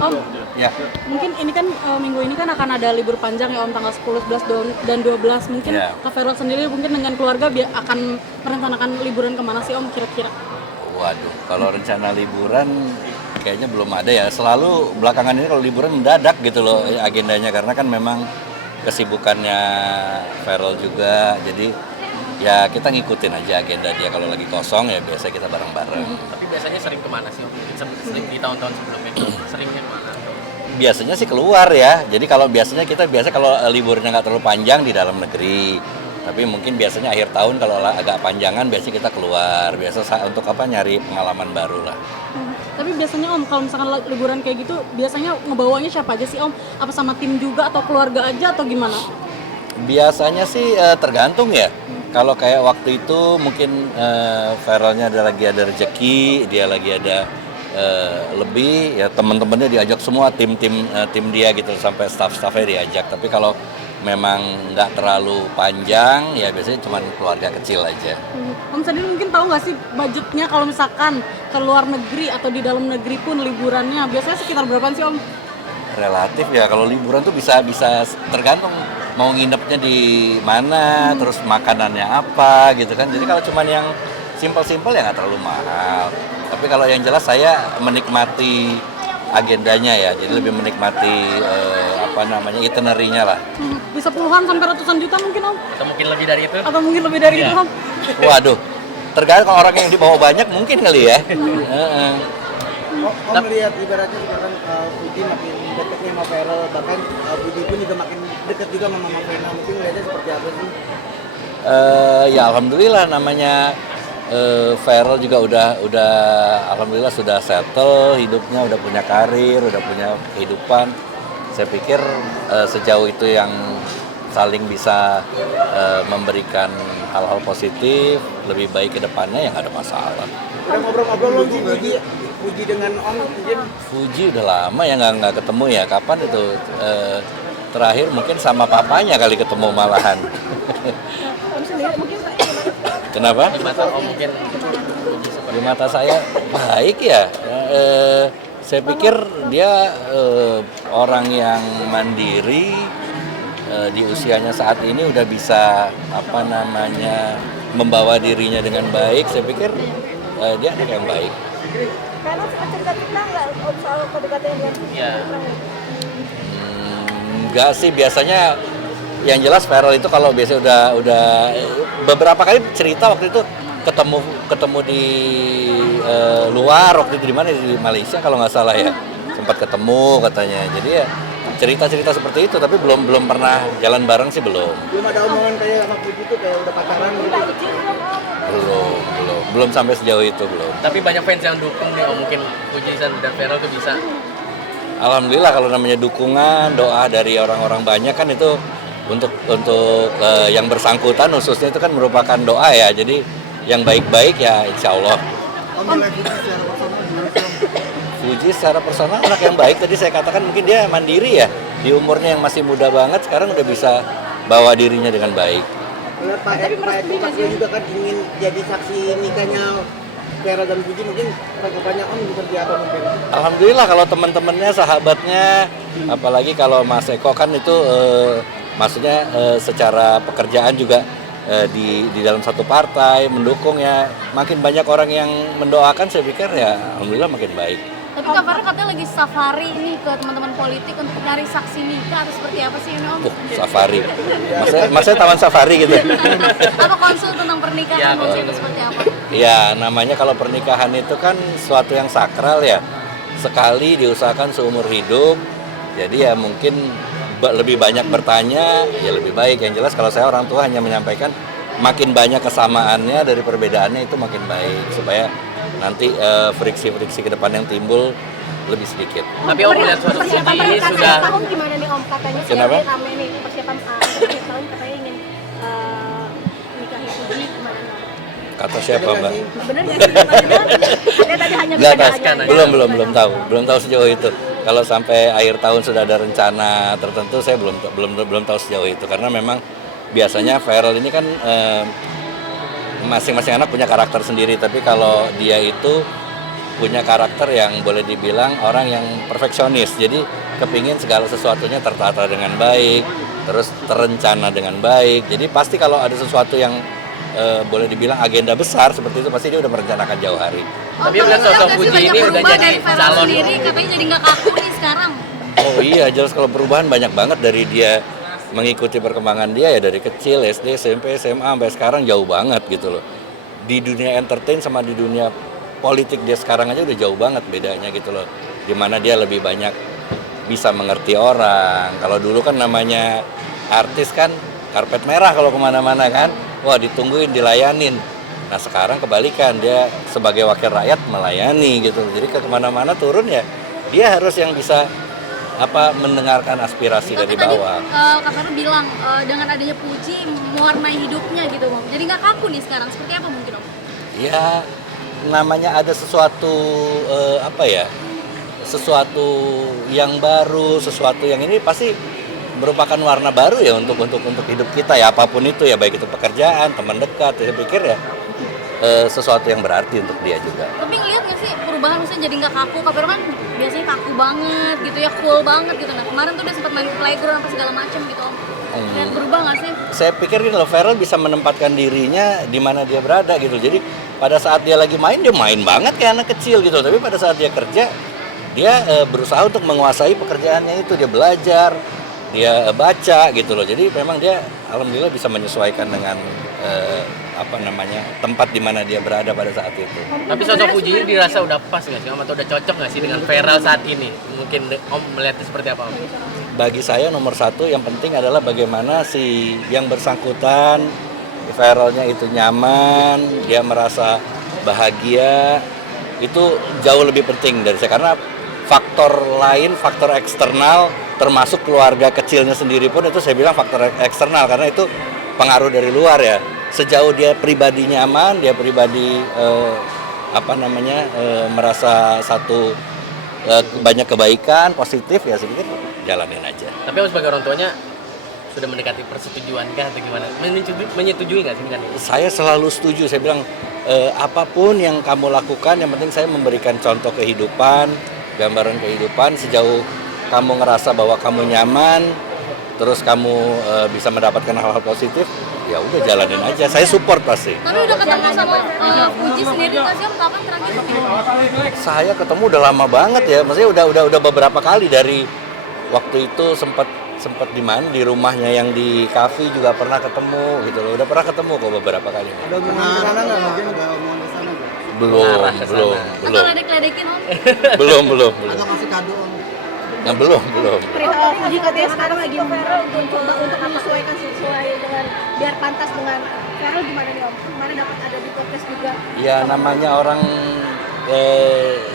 Om, Ya, mungkin ini kan minggu ini kan akan ada libur panjang ya Om, tanggal 10, 11, dan 12. Mungkin Ya. Kak Feral sendiri mungkin dengan keluarga akan merencanakan liburan kemana sih Om kira-kira? waduh, kalau rencana liburan kayaknya belum ada ya. Selalu belakangan ini kalau liburan mendadak gitu loh agendanya karena kan memang kesibukannya Feral juga. Jadi ya kita ngikutin aja agenda dia kalau lagi kosong ya biasa kita bareng-bareng. Tapi biasanya sering kemana sih Om? Sering di tahun-tahun sebelumnya seringnya kemana? Biasanya sih keluar ya. Jadi kalau biasanya kita kalau liburnya nggak terlalu panjang di dalam negeri. Tapi mungkin biasanya akhir tahun kalau agak panjangan biasanya kita keluar. Untuk apa nyari pengalaman baru lah. Tapi biasanya Om, kalau misalkan liburan kayak gitu, biasanya ngebawanya siapa aja sih Om? Apa sama tim juga atau keluarga aja atau gimana? Biasanya sih tergantung ya. Kalau kayak waktu itu mungkin Feralnya lagi ada rezeki, dia lagi ada lebih ya teman-temannya diajak semua tim dia gitu sampai staff-staffnya diajak. Tapi kalau memang nggak terlalu panjang ya biasanya cuma keluarga kecil aja. Om sendiri mungkin tahu nggak sih budgetnya kalau misalkan ke luar negeri atau di dalam negeri pun liburannya biasanya sekitar berapa sih Om? Relatif ya kalau liburan tuh bisa tergantung mau nginepnya di mana, terus makanannya apa gitu kan. Jadi kalau cuman yang simpel-simpel ya nggak terlalu mahal. Tapi kalau yang jelas saya menikmati agendanya ya, jadi lebih menikmati itinerary-nya lah. Bisa puluhan sampai ratusan juta mungkin Om? Atau mungkin lebih dari itu? Atau mungkin lebih dari itu Om? Waduh, tergantung kalau orang yang dibawa banyak mungkin kali ya. Om melihat ibaratnya sekarang Puji makin dekat nih sama Feral, bahkan Puji pun juga makin dekat juga sama Mama Vena. Mungkin melihatnya seperti apa sih? Ya alhamdulillah namanya Feral juga udah alhamdulillah sudah settle hidupnya, udah punya karir, udah punya kehidupan. Saya pikir sejauh itu yang saling bisa memberikan hal-hal positif, lebih baik ke depannya ya nggak ada masalah. Udah ngobrol-ngobrol belum sih Puji dengan Om mungkin? Fuji udah lama ya nggak ketemu ya. Kapan itu terakhir mungkin sama papanya kali ketemu malahan. Om sendiri mungkin Kenapa? Di mata Om mungkin Di mata saya baik ya. Saya pikir dia orang yang mandiri di usianya saat ini udah bisa membawa dirinya dengan baik. Saya pikir dia anak yang baik. Karena cerita-cerita nggak Om soal kedekatan dengan ya Enggak sih, biasanya yang jelas Feral itu kalau biasanya udah beberapa kali cerita waktu itu ketemu di luar waktu itu di mana di Malaysia kalau nggak salah ya, sempat ketemu katanya. Jadi ya cerita-cerita seperti itu tapi belum pernah jalan bareng sih belum. Belum ada omongan kayak sama Puji tuh kayak udah pacaran gitu. Belum sampai sejauh itu belum. tapi banyak fans yang dukung nih Om, mungkin Puji dan Feral tuh bisa. Alhamdulillah kalau namanya dukungan, doa dari orang-orang banyak kan itu untuk yang bersangkutan khususnya itu kan merupakan doa ya. Jadi yang baik-baik ya insya Allah. Puji secara personal anak yang baik, tadi saya katakan mungkin dia mandiri ya. Di umurnya yang masih muda banget sekarang udah bisa bawa dirinya dengan baik. Pak Eko juga kan ingin jadi saksi nikahnya Feral dan Puji, mungkin tanggapannya Om seperti apa mungkin? Alhamdulillah kalau teman-temannya, sahabatnya, apalagi kalau Mas Eko kan itu maksudnya secara pekerjaan juga di dalam satu partai mendukung ya, makin banyak orang yang mendoakan saya pikir ya alhamdulillah makin baik. Tapi Kak Farel katanya lagi safari nih ke teman-teman politik untuk nyari saksi nikah atau seperti apa sih ini Om? Safari, maksudnya taman safari gitu. Apa konsul tentang pernikahan maksudnya seperti apa? Ya namanya kalau pernikahan itu kan suatu yang sakral ya, sekali diusahakan seumur hidup. Jadi ya mungkin lebih banyak bertanya ya lebih baik. Yang jelas kalau saya orang tua hanya menyampaikan makin banyak kesamaannya dari perbedaannya itu makin baik supaya nanti friksi-friksi ke depan yang timbul lebih sedikit. Tapi Om melihat suatu sisi ini sudah tahun gimana nih Om? Katanya sih Kenapa? rame nih persiapan akhir tahun katanya ingin nikahi Puji gimana nih Om? Kata siapa Mbak? Bener nggak sih? Katanya tadi hanya Nggak bercanda tahu, aja. belum tahu sejauh itu. Kalau sampai akhir tahun sudah ada rencana tertentu, saya belum tahu sejauh itu karena memang biasanya Feral ini kan masing-masing anak punya karakter sendiri. Tapi kalau dia itu punya karakter yang boleh dibilang orang yang perfeksionis. Jadi kepingin segala sesuatunya tertata dengan baik, terus terencana dengan baik. Jadi pasti kalau ada sesuatu yang boleh dibilang agenda besar seperti itu, pasti dia udah merencanakan jauh hari. Tapi udah sosok Puji ini udah jadi calon. sendiri katanya jadi nggak kaku nih sekarang. Oh iya, jelas kalau perubahan banyak banget dari dia mengikuti perkembangan dia ya dari kecil, SD, SMP, SMA sampai sekarang jauh banget gitu loh. Di dunia entertain sama di dunia politik dia sekarang aja udah jauh banget bedanya gitu loh. Dimana dia lebih banyak bisa mengerti orang. Kalau dulu kan namanya artis kan karpet merah kalau kemana-mana kan. Wah ditungguin, dilayanin. Nah sekarang kebalikan, dia sebagai wakil rakyat melayani gitu. Jadi ke kemana-mana turun ya dia harus yang bisa mendengarkan aspirasi dari bawah. Kak Vero bilang dengan adanya Puji mewarnai hidupnya gitu Om. Jadi nggak kaku nih sekarang. Seperti apa mungkin Om? Ya namanya ada sesuatu sesuatu yang baru, sesuatu yang ini pasti merupakan warna baru ya untuk hidup kita ya, apapun itu ya, baik itu pekerjaan, teman dekat. Saya pikir ya sesuatu yang berarti untuk dia juga. Tapi ngeliat nggak sih perubahan misalnya jadi nggak kaku? Kak Vero kan biasanya kaku banget gitu ya, cool banget gitu. Nah kemarin tuh dia sempat main playground apa segala macam gitu Om. Lihat berubah nggak sih? Saya pikir gini loh, Verel bisa menempatkan dirinya di mana dia berada gitu. Jadi pada saat dia lagi main, dia main banget kayak anak kecil gitu. Tapi pada saat dia kerja, dia berusaha untuk menguasai pekerjaannya itu. Dia belajar, dia baca gitu loh. Jadi memang dia alhamdulillah bisa menyesuaikan dengan tempat di mana dia berada pada saat itu. Tapi sosok Puji ini dirasa udah pas nggak sih Om? Atau udah cocok nggak sih dengan Verel saat ini? Mungkin Om melihatnya seperti apa Om? Bagi saya nomor satu yang penting adalah bagaimana si yang bersangkutan, Verelnya itu nyaman, dia merasa bahagia, itu jauh lebih penting dari saya. Karena faktor lain, faktor eksternal, termasuk keluarga kecilnya sendiri pun itu saya bilang faktor eksternal, karena itu pengaruh dari luar ya. Sejauh dia pribadi nyaman, dia pribadi merasa banyak kebaikan, positif ya, saya pikir jalanin aja. Tapi Om sebagai orang tuanya sudah mendekati persetujuan kah atau gimana? Menyetujui nggak sih dengan ini? Saya selalu setuju, saya bilang apapun yang kamu lakukan, yang penting saya memberikan contoh kehidupan, gambaran kehidupan. Sejauh kamu ngerasa bahwa kamu nyaman, terus kamu bisa mendapatkan hal-hal positif, ya udah jalanin aja. Saya support pasti. Tapi udah ketemu sama Puji sendiri nggak sih Om? Kapan terakhir? Saya ketemu udah lama banget ya, maksudnya udah beberapa kali. Dari waktu itu sempat di mana, di rumahnya yang di kafe juga pernah ketemu gitu loh. Udah pernah ketemu kok beberapa kali. Ada omongan ke sana nggak? Mungkin ada omongan ke sana nggak? Belum. Atau ledek-ledekin Om? Belum. Atau kasih kado om? Nah, belum. Puji katanya sekarang lagi mencoba untuk menyesuaikan sesuai dengan biar pantas dengan Vero. Gimana nih Om? Kemarin dapat ada di podcast juga. Ya namanya orang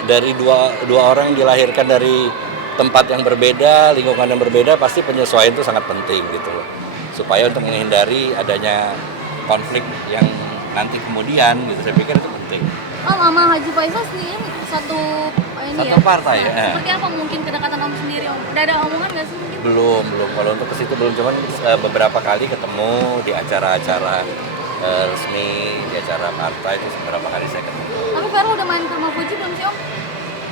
dari dua orang dilahirkan dari tempat yang berbeda, lingkungan yang berbeda, pasti penyesuaian itu sangat penting gitu loh. Supaya untuk menghindari adanya konflik yang nanti kemudian gitu, saya pikir itu penting. Om sama Haji Faisal sendiri satu partai ya. Seperti apa mungkin kedekatan Om sendiri Om? Udah ada omongan nggak sih mungkin? Belum. Kalau untuk ke situ belum, cuman beberapa kali ketemu di acara-acara resmi, di acara partai itu beberapa kali saya ketemu. Tapi Vero udah main ke rumah Puji belum sih Om?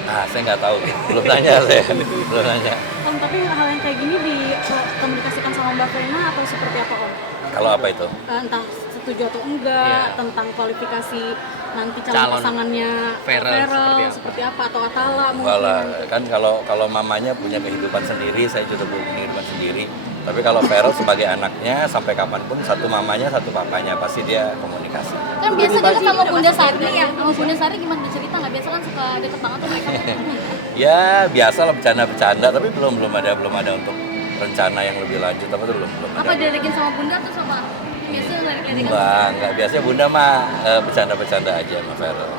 Nah, saya nggak tahu, belum nanya saya, belum nanya. Om, tapi hal yang kayak gini dikomunikasikan sama Mbak Vena atau seperti apa Om? Kalau apa itu? Entah setuju atau enggak tentang kualifikasi nanti calon pasangannya Verel seperti apa, atau Atala mungkin. Kan kalau mamanya punya kehidupan sendiri, saya juga punya kehidupan sendiri. Tapi kalau Verel sebagai anaknya, sampai kapanpun satu mamanya satu papanya, pasti dia komunikasi. Kan biasa deket sama Bunda Sari ya. Sama Bunda Sari gimana cerita? Nggak biasa kan suka deket banget tuh mereka. Ya biasa lah, bercanda, tapi belum ada untuk rencana yang lebih lanjut, apa tuh belum ada. Apa diledekin sama Bunda atau sama? Biasanya ledek-ledekan. Enggak, biasanya Bunda mah bercanda aja sama Verel.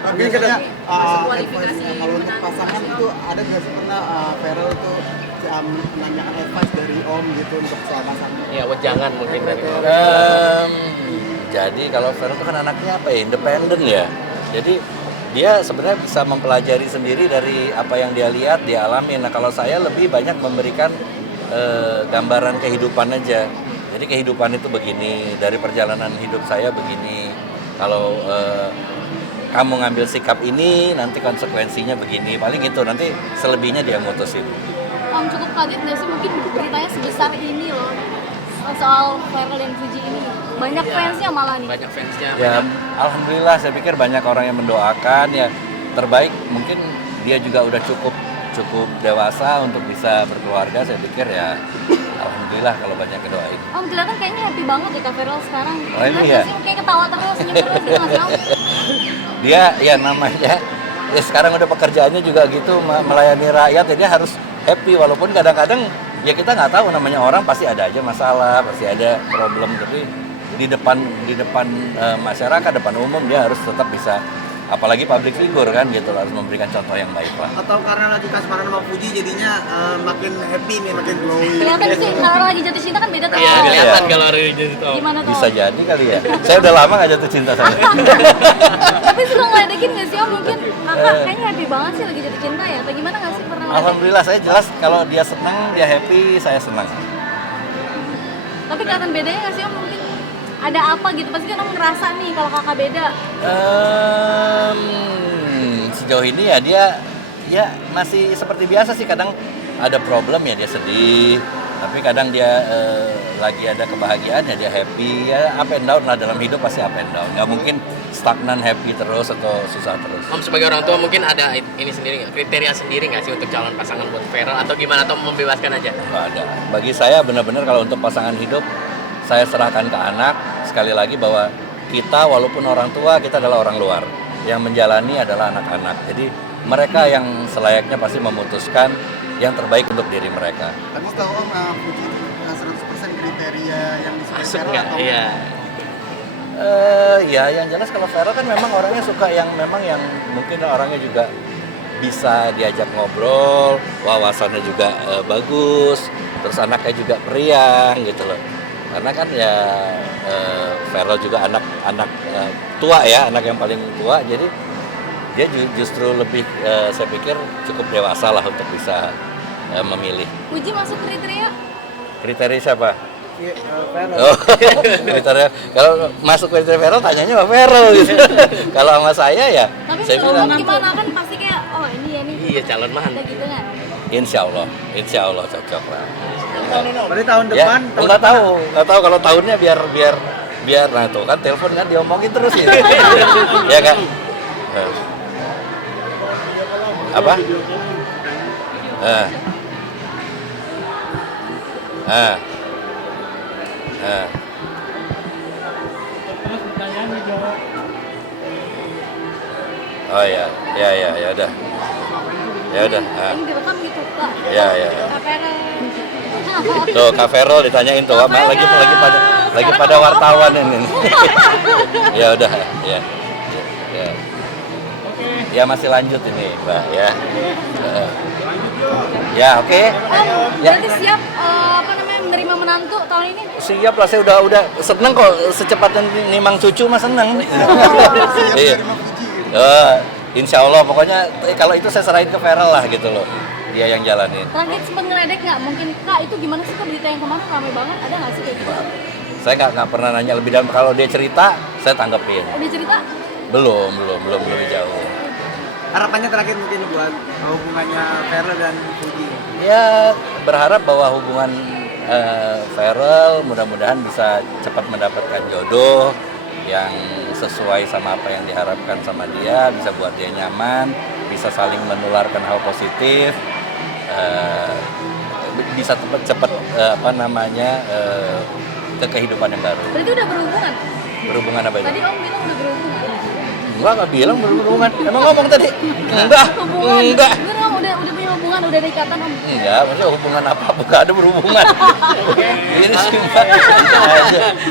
Tapi kadang kalau untuk pasangan itu ada nggak sih pernah Vero itu menanyakan advice dari Om gitu untuk pasangan? Ya wejangan mungkin dari Om. Jadi kalau Verel itu kan anaknya independen ya. Jadi dia sebenarnya bisa mempelajari sendiri dari apa yang dia lihat, dia alami. Nah kalau saya lebih banyak memberikan gambaran kehidupan aja. Jadi kehidupan itu begini, dari perjalanan hidup saya begini. Kalau kamu ngambil sikap ini, nanti konsekuensinya begini. Paling itu, nanti selebihnya dia mutusin. Cukup kaget nggak sih mungkin beritanya sebesar ini loh soal Pharrell dan Fuji ini? Banyak Iya. fansnya malah nih. Banyak fansnya. Ya, banyak. alhamdulillah saya pikir banyak orang yang mendoakan ya. Terbaik mungkin dia juga udah cukup dewasa untuk bisa berkeluarga. Saya pikir ya alhamdulillah kalau banyak yang doain. Kelihatan kayaknya happy banget ya Kak Pharrell sekarang. Oh, ini Lihat ya? nggak sih, kayak ketawa terus, senyum terus gitu nggak sih Om? Dia ya namanya ya sekarang udah pekerjaannya juga gitu melayani rakyat, jadi harus happy walaupun kadang-kadang ya kita nggak tahu, namanya orang pasti ada aja masalah, pasti ada problem, tapi di depan masyarakat, depan umum dia harus tetap bisa, apalagi public figure kan gitu, harus memberikan contoh yang baik lah. Atau karena lagi kasmaran sama Fuji jadinya makin happy nih, makin glowing. Kelihatan sih kalau lagi jatuh cinta kan beda tuh. Iya, Om. kelihatan Iya. kalau hari ini tuh. Gimana tuh? Bisa jadi kali ya. Saya udah lama nggak jatuh cinta sama dia. Tapi suka ngeledekin nggak sih Om? Mungkin kakak kayaknya happy banget sih lagi jatuh cinta ya? Atau gimana nggak sih pernah? Alhamdulillah saya jelas kalau dia senang, dia happy, saya senang. Tapi kelihatan bedanya nggak sih Om? Mungkin ada apa gitu? Pasti kan Om ngerasa nih kalau kakak beda. Sejauh ini ya dia ya masih seperti biasa sih, kadang ada problem ya dia sedih, tapi kadang dia lagi ada kebahagiaan ya dia happy, ya up and down lah, dalam hidup pasti up and down, nggak mungkin stagnan happy terus atau susah terus. Om sebagai orang tua mungkin ada ini sendiri nggak? Kriteria sendiri nggak sih untuk calon pasangan buat Pharrell atau gimana, atau membebaskan aja? Nggak ada. Bagi saya benar-benar kalau untuk pasangan hidup saya serahkan ke anak. Sekali lagi bahwa kita walaupun orang tua, kita adalah orang luar. Yang menjalani adalah anak-anak. Jadi mereka yang selayaknya pasti memutuskan yang terbaik untuk diri mereka. Tapi setahu Om, Fuji itu 100% kriteria yang disebut Masuk Pharrell nggak? atau Iya. Ya yang jelas kalau Pharrell kan memang orangnya suka yang memang yang mungkin orangnya juga bisa diajak ngobrol, wawasannya juga bagus, terus anaknya juga periang gitu loh. Karena kan ya Pharrell juga anak tua ya, anak yang paling tua, jadi dia justru lebih saya pikir cukup dewasa lah untuk bisa memilih. Fuji masuk kriteria? Kriteria siapa? Iya, Pharrell. Oh, kriteria kalau masuk kriteria Pharrell tanyanya sama Pharrell gitu. Kalau sama saya ya Tapi saya kalau bilang gimana kan pasti kayak oh ini ya nih. Iya, calon mantan. Ada gitu nggak? insya Allah cocok lah. Berarti tahun Ya, depan, nggak tahu kalau tahunnya biar nah tuh kan telepon kan diomongin terus ya. Ya kan? Apa? Oh ya udah. Ya udah. Ini direkam gitu Kak. Ya. Kak Pharrell. Tuh Kak Pharrell ditanyain tuh, lagi pada wartawan ini. Ya udah, ya. Ya masih lanjut ini, Mbak ya. Ya oke. Ya. Berarti siap menerima menantu tahun ini? Siap lah, saya udah seneng kok, secepatnya nimang cucu mah seneng. Iya. Insya Allah pokoknya kalau itu saya serahin ke Pharrell lah gitu loh, dia yang jalanin. Terakhir sempat ngeledek nggak? Mungkin Kak itu gimana sih Kak berita yang kemarin ramai banget, ada nggak sih kayak gitu? Saya nggak pernah nanya lebih dalam, kalau dia cerita saya tanggepin. Udah cerita? Belum jauh. harapannya terakhir mungkin buat hubungannya Pharrell dan Fuji. Ya berharap bahwa hubungan Pharrell mudah-mudahan bisa cepat mendapatkan jodoh yang sesuai sama apa yang diharapkan sama dia, bisa buat dia nyaman, bisa saling menularkan hal positif, bisa cepat ke kehidupan yang baru. Berarti udah berhubungan? Berhubungan apa itu? Tadi Om bilang udah berhubungan. Nggak bilang berhubungan. Emang ngomong tadi? Enggak. Bener Om, udah punya hubungan, udah ada ikatan Om. Enggak, maksudnya hubungan apa? Bukan ada berhubungan. Ini sih Mbak.